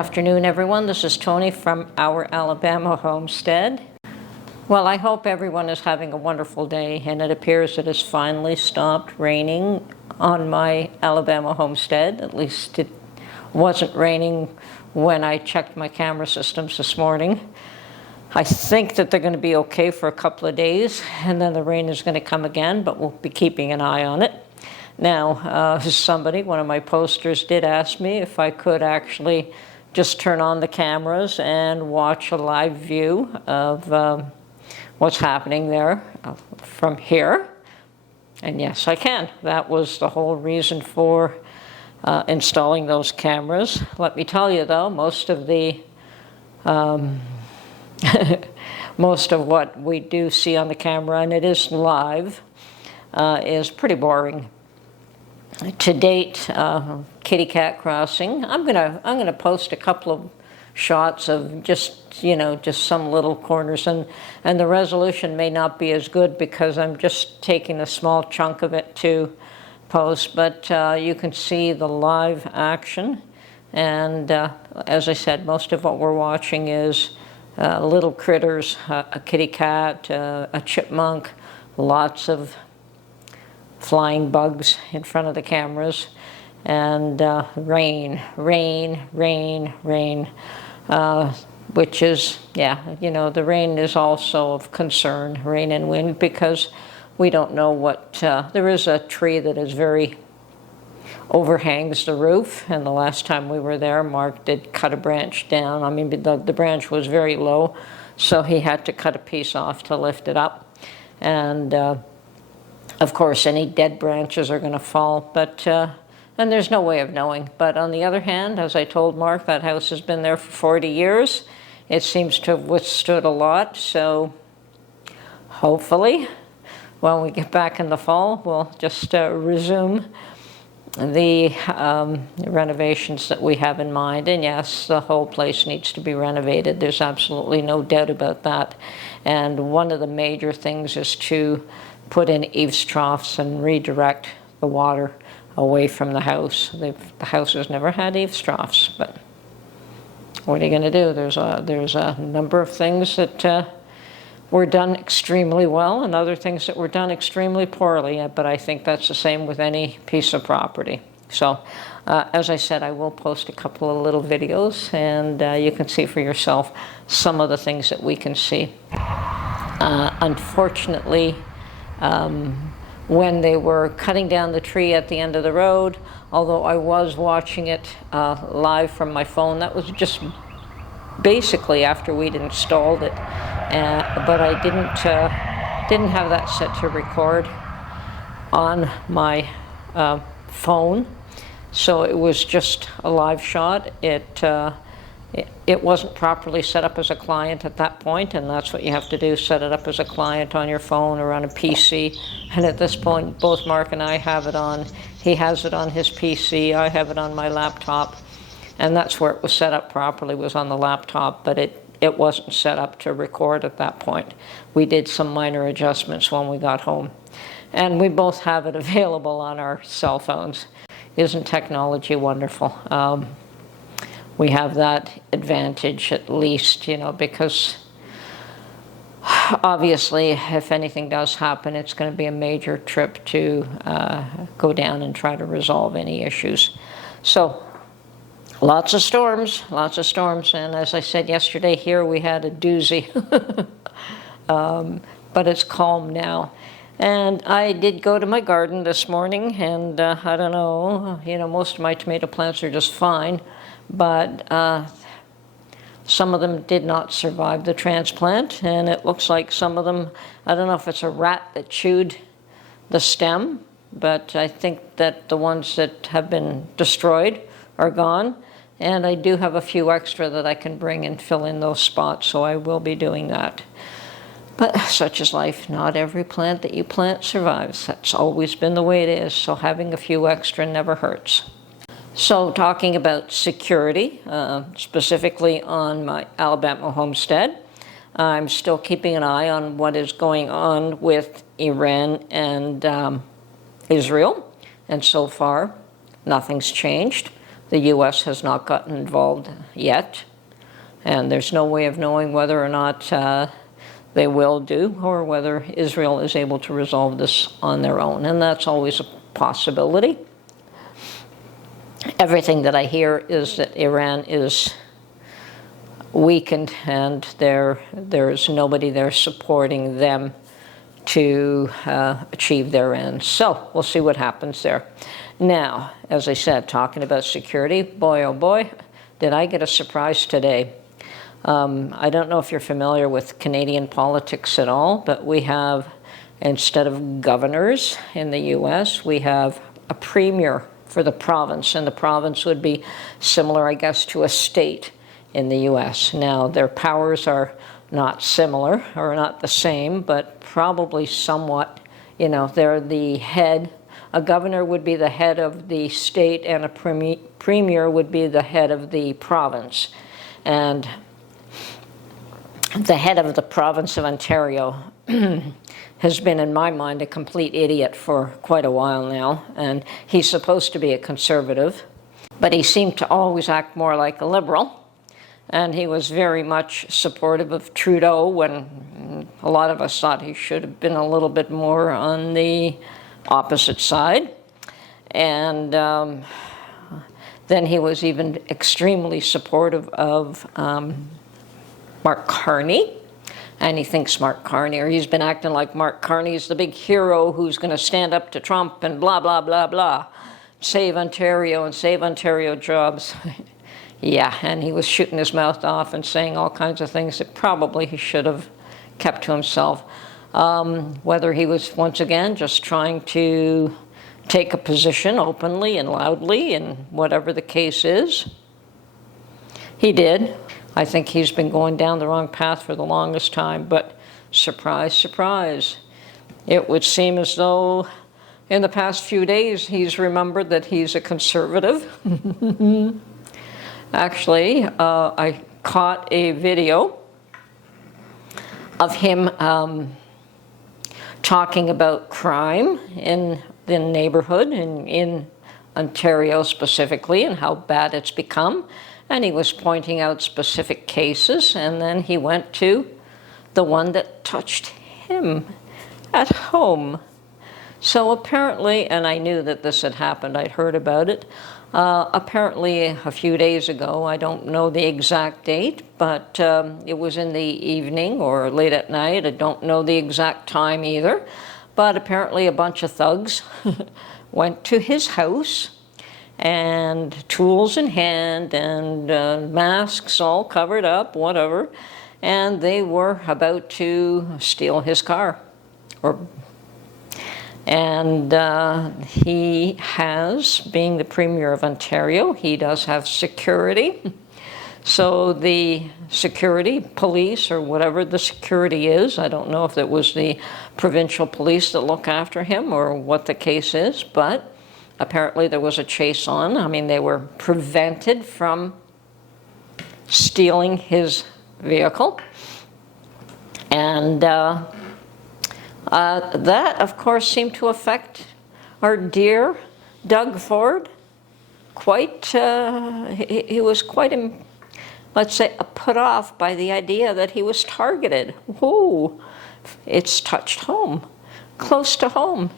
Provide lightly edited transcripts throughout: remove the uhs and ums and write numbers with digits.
afternoon, everyone. This is Tony from our Alabama Homestead. Well, I hope everyone is having a wonderful day, and it appears it has finally stopped raining on my Alabama homestead. At least it wasn't raining when I checked my camera systems this morning. I think that they're going to be okay for a couple of days, and then the rain is going to come again, but we'll be keeping an eye on it. Now, one of my posters did ask me if I could actually just turn on the cameras and watch a live view of what's happening there from here. And yes, I can. That was the whole reason for installing those cameras. Let me tell you, though, most of what we do see on the camera, and it is live, is pretty boring. To date, kitty cat crossing. I'm gonna post a couple of shots of just some little corners, and the resolution may not be as good because I'm just taking a small chunk of it to post, but you can see the live action. And as I said, most of what we're watching is little critters, a kitty cat, a chipmunk, lots of flying bugs in front of the cameras, and rain, which is, the rain is also of concern, rain and wind, because we don't know what, there is a tree that is very overhangs the roof, and the last time we were there, Mark did cut a branch down. I mean, the branch was very low, so he had to cut a piece off to lift it up. And of course, any dead branches are going to fall, but and there's no way of knowing. But on the other hand, as I told Mark, that house has been there for 40 years. It seems to have withstood a lot, so hopefully, when we get back in the fall, we'll just resume the renovations that we have in mind. And yes, the whole place needs to be renovated. There's absolutely no doubt about that. And one of the major things is to put in eaves troughs and redirect the water away from the house. The house has never had eaves troughs, but what are you going to do? There's a number of things that were done extremely well and other things that were done extremely poorly, but I think that's the same with any piece of property. So as I said, I will post a couple of little videos, and you can see for yourself some of the things that we can see. Unfortunately, when they were cutting down the tree at the end of the road, although I was watching it live from my phone, that was just basically after we'd installed it, but I didn't have that set to record on my phone, so it was just a live shot. It wasn't properly set up as a client at that point, and that's what you have to do, set it up as a client on your phone or on a PC. And at this point, both Mark and I have it on. He has it on his PC, I have it on my laptop, and that's where it was set up properly, was on the laptop, but it wasn't set up to record at that point. We did some minor adjustments when we got home. And we both have it available on our cell phones. Isn't technology wonderful? We have that advantage at least, because obviously if anything does happen, it's going to be a major trip to go down and try to resolve any issues. So lots of storms, and as I said yesterday, here we had a doozy, but it's calm now. And I did go to my garden this morning, and I don't know, most of my tomato plants are just fine, but some of them did not survive the transplant, and it looks like some of them, I don't know if it's a rat that chewed the stem, but I think that the ones that have been destroyed are gone, and I do have a few extra that I can bring and fill in those spots, so I will be doing that. But such is life. Not every plant that you plant survives. That's always been the way it is, so having a few extra never hurts. So talking about security, specifically on my Alabama homestead, I'm still keeping an eye on what is going on with Iran and Israel, and so far nothing's changed. The U.S. has not gotten involved yet, and there's no way of knowing whether or not they will do, or whether Israel is able to resolve this on their own, and that's always a possibility. Everything that I hear is that Iran is weakened, and there's nobody there supporting them to achieve their ends. So we'll see what happens there. Now, as I said, talking about security, boy oh boy, did I get a surprise today. I don't know if you're familiar with Canadian politics at all, but we have, instead of governors in the U.S., we have a premier for the province, and the province would be similar, I guess, to a state in the U.S. Now, their powers are not similar, or not the same, but probably somewhat, you know, they're the head. A governor would be the head of the state, and a premier would be the head of the province. And the head of the province of Ontario has been, in my mind, a complete idiot for quite a while now, and he's supposed to be a conservative, but he seemed to always act more like a liberal, and he was very much supportive of Trudeau when a lot of us thought he should have been a little bit more on the opposite side. And then he was even extremely supportive of Mark Carney, and he thinks Mark Carney, or he's been acting like Mark Carney is the big hero who's going to stand up to Trump and blah, blah, blah, blah. Save Ontario and save Ontario jobs. Yeah, and he was shooting his mouth off and saying all kinds of things that probably he should have kept to himself. Whether he was, once again, just trying to take a position openly and loudly, and whatever the case is, he did. I think he's been going down the wrong path for the longest time, but surprise, surprise. It would seem as though in the past few days he's remembered that he's a conservative. Actually, I caught a video of him talking about crime in the neighborhood, in Ontario specifically, and how bad it's become. And he was pointing out specific cases, and then he went to the one that touched him at home. So apparently, and I knew that this had happened, I'd heard about it, apparently a few days ago, I don't know the exact date, but it was in the evening or late at night, I don't know the exact time either, but apparently a bunch of thugs went to his house, and tools in hand, and masks all covered up, whatever, and they were about to steal his car. And he has, being the Premier of Ontario, he does have security. So the security, police, or whatever the security is, I don't know if it was the provincial police that look after him or what the case is, but apparently there was a chase on. I mean, they were prevented from stealing his vehicle. And that, of course, seemed to affect our dear Doug Ford. He was quite, let's say, put off by the idea that he was targeted. Whoa, it's touched home, close to home.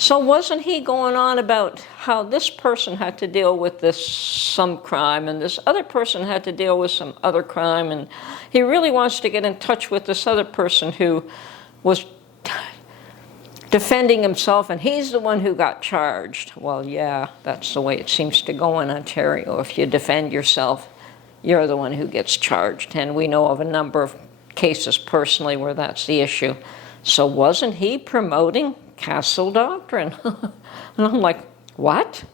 So wasn't he going on about how this person had to deal with some crime, and this other person had to deal with some other crime, and he really wants to get in touch with this other person who was defending himself, and he's the one who got charged. Well, yeah, that's the way it seems to go in Ontario. If you defend yourself, you're the one who gets charged, and we know of a number of cases personally where that's the issue. So wasn't he promoting Castle Doctrine? And I'm like, what?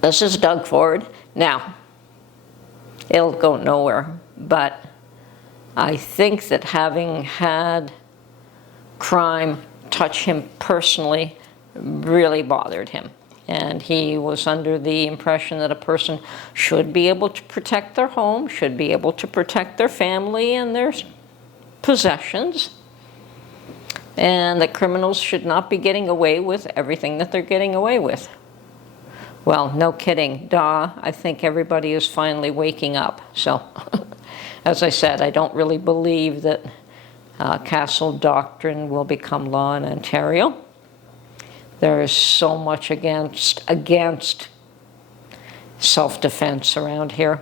This is Doug Ford. Now, it'll go nowhere, but I think that having had crime touch him personally really bothered him. And he was under the impression that a person should be able to protect their home, should be able to protect their family and their possessions, and that criminals should not be getting away with everything that they're getting away with. Well, no kidding. Duh, I think everybody is finally waking up. So, as I said, I don't really believe that castle doctrine will become law in Ontario. There is so much against self-defense around here.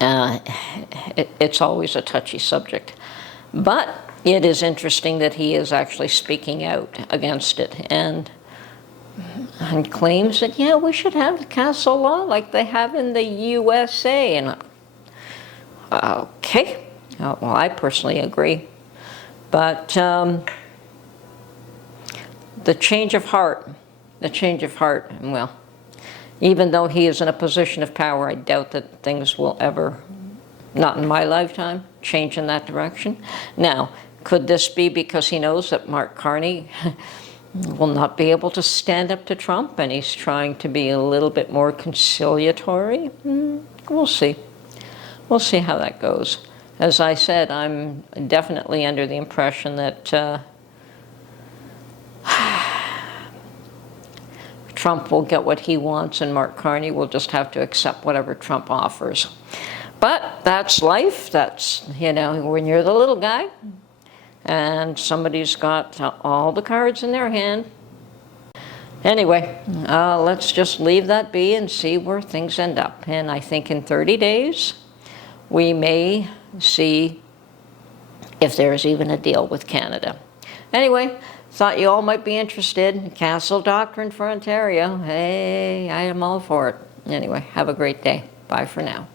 It's always a touchy subject. But it is interesting that he is actually speaking out against it and claims that, yeah, we should have castle law like they have in the USA. And okay, well, I personally agree. But the change of heart, well, even though he is in a position of power, I doubt that things will ever, not in my lifetime, change in that direction. Now, could this be because he knows that Mark Carney will not be able to stand up to Trump and he's trying to be a little bit more conciliatory? We'll see. We'll see how that goes. As I said, I'm definitely under the impression that Trump will get what he wants and Mark Carney will just have to accept whatever Trump offers. But that's life. That's, you know, when you're the little guy and somebody's got all the cards in their hand. Anyway, let's just leave that be and see where things end up. And I think in 30 days, we may see if there's even a deal with Canada. Anyway, thought you all might be interested. Castle doctrine for Ontario. Hey, I am all for it. Anyway, have a great day. Bye for now.